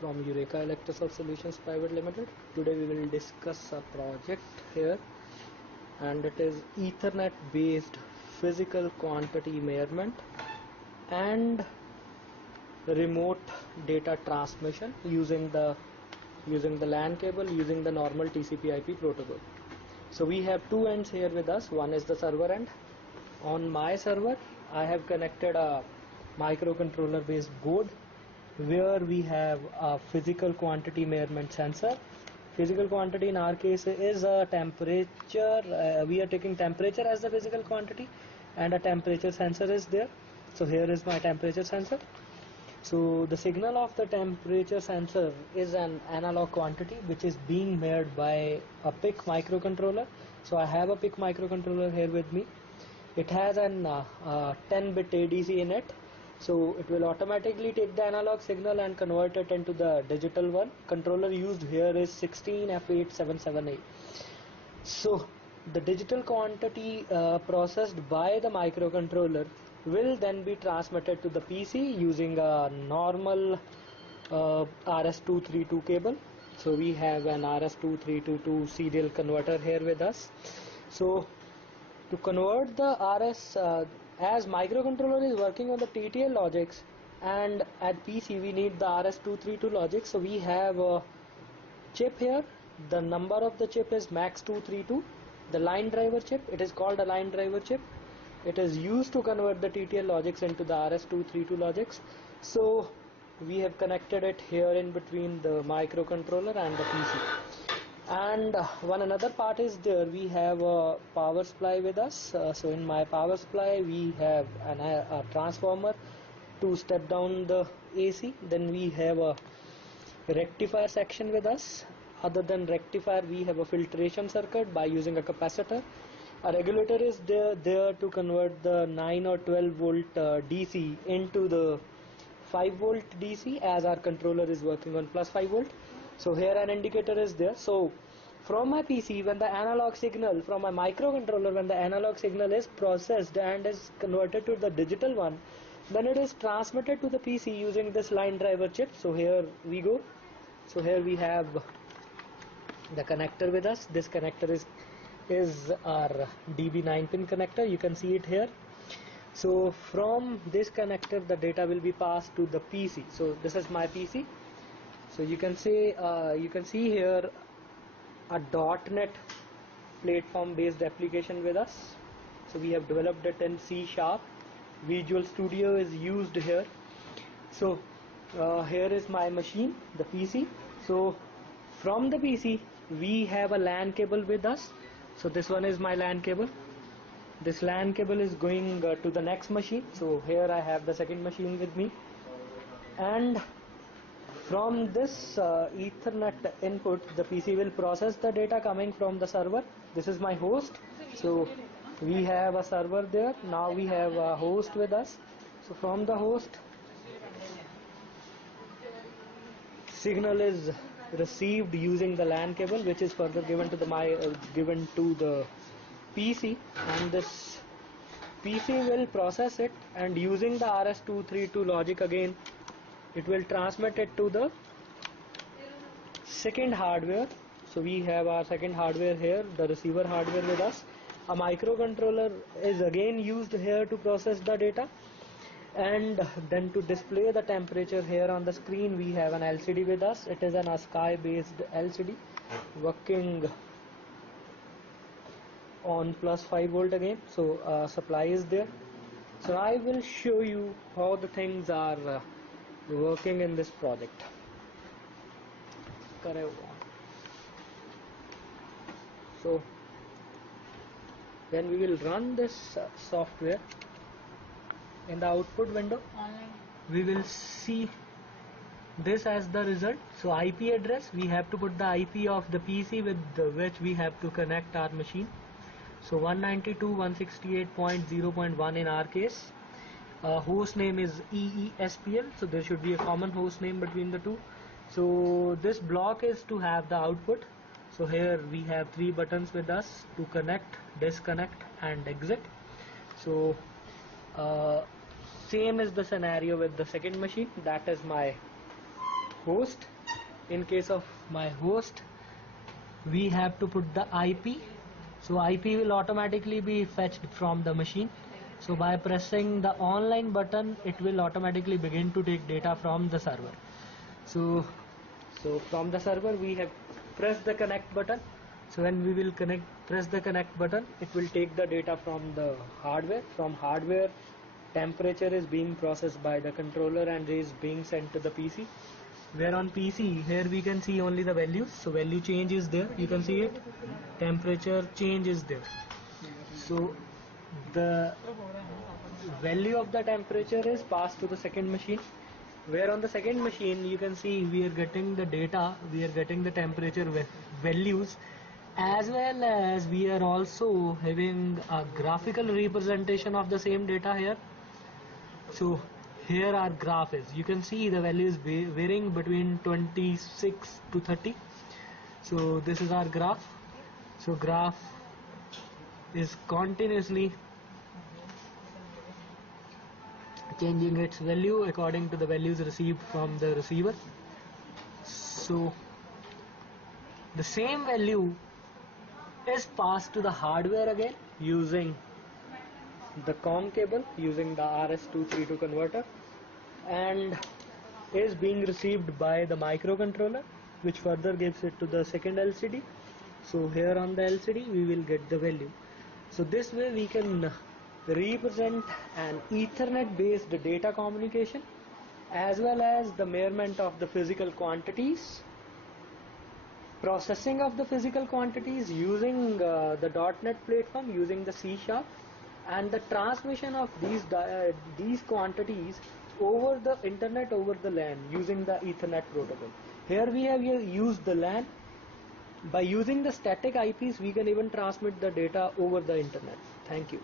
from Eureka Electrosoft Solutions Private Limited. Today we will discuss a project here, and it is Ethernet based physical quantity measurement and remote data transmission using the LAN cable, using the normal TCP/IP protocol. So we have two ends here with us. One is the server end. On my server I have connected a microcontroller based board where we have a physical quantity measurement sensor. Physical quantity in our case is a temperature. We are taking temperature as the physical quantity, and a temperature sensor is there. So here is my temperature sensor. So the signal of the temperature sensor is an analog quantity which is being measured by a PIC microcontroller. So I have a PIC microcontroller here with me. It has an 10-bit ADC in it. So it will automatically take the analog signal and convert it into the digital one. Controller used here is 16F877A. So the digital quantity processed by the microcontroller will then be transmitted to the PC using a normal RS-232 cable. So we have an RS-2322 serial converter here with us. So to convert the RS, as microcontroller is working on the TTL logics, and at PC we need the RS-232 logic. So we have a chip here. The number of the chip is MAX232. The line driver chip, it is called a line driver chip. It is used to convert the TTL logics into the RS-232 logics. So we have connected it here in between the microcontroller and the PC. And one another part is there. We have a power supply with us. So in my power supply we have a transformer to step down the AC. Then we have a rectifier section with us. Other than rectifier, we have a filtration circuit by using a capacitor. A regulator is there to convert the 9 or 12 volt DC into the 5 volt DC, as our controller is working on plus 5 volt. So here an indicator is there. So from my PC, when the analog signal, from my microcontroller, when the analog signal is processed and is converted to the digital one, then it is transmitted to the PC using this line driver chip. So here we go. So here we have the connector with us. This connector is our DB9 pin connector. You can see it here. So from this connector the data will be passed to the PC. So this is my PC. So you can see here a .NET platform based application with us. So we have developed it in C#. Visual Studio is used here. So here is my machine, the PC. So from the PC we have a LAN cable with us. So this one is my LAN cable. This LAN cable is going to the next machine. So here I have the second machine with me, and from this Ethernet input the PC will process the data coming from the server. This is my host. So we have a server there. Now we have a host with us. So from the host, signal is received using the LAN cable, which is further given to the PC, and this PC will process it, and using the RS-232 logic again it will transmit it to the second hardware. So we have our second hardware here, the receiver hardware with us. A microcontroller is again used here to process the data, and then to display the temperature here on the screen we have an LCD with us. It is an ASCII based LCD working on plus 5 volt again. So supply is there. So I will show you how the things are working in this project. So when we will run this software, in the output window we will see this as the result. So IP address, we have to put the IP of the PC with which we have to connect our machine. So 192.168.0.1 in our case. Host name is EESPL, so there should be a common host name between the two. So this block is to have the output. So here we have 3 buttons with us to connect, disconnect and exit. So same is the scenario with the second machine. That is my host. In case of my host, we have to put the IP. So IP will automatically be fetched from the machine. So by pressing the online button, it will automatically begin to take data from the server. So from the server we have pressed the connect button. So when we will press the connect button, it will take the data from the hardware. From hardware, temperature is being processed by the controller and is being sent to the PC. Where on PC, here we can see only the values. So value change is there, you can see it. Temperature change is there. So the value of the temperature is passed to the second machine. Where on the second machine you can see we are getting the data, we are getting the temperature values, as well as we are also having a graphical representation of the same data here. So here our graph is, you can see the values varying between 26 to 30. So this is our graph. So graph is continuously changing its value according to the values received from the receiver. So the same value is passed to the hardware again using the COM cable, using the RS-232 converter, and is being received by the microcontroller, which further gives it to the second LCD. So here on the LCD we will get the value. So this way we can represent an Ethernet based data communication, as well as the measurement of the physical quantities, processing of the physical quantities using the .NET platform, using the C#, and the transmission of these quantities over the internet, over the LAN, using the Ethernet protocol. Here we have used the LAN. By using the static IPs, we can even transmit the data over the internet. Thank you.